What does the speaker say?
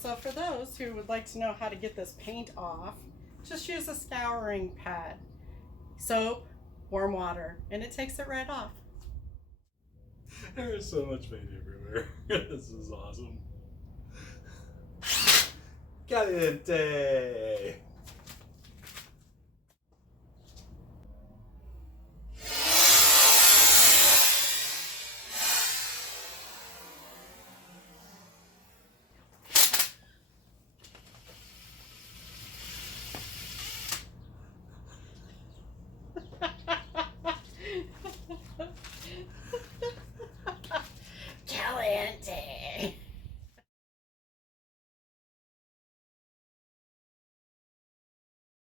So for those who would like to know how to get this paint off, just use a scouring pad, soap, warm water, and it takes it right off. There's so much paint everywhere. This is awesome. Caliente!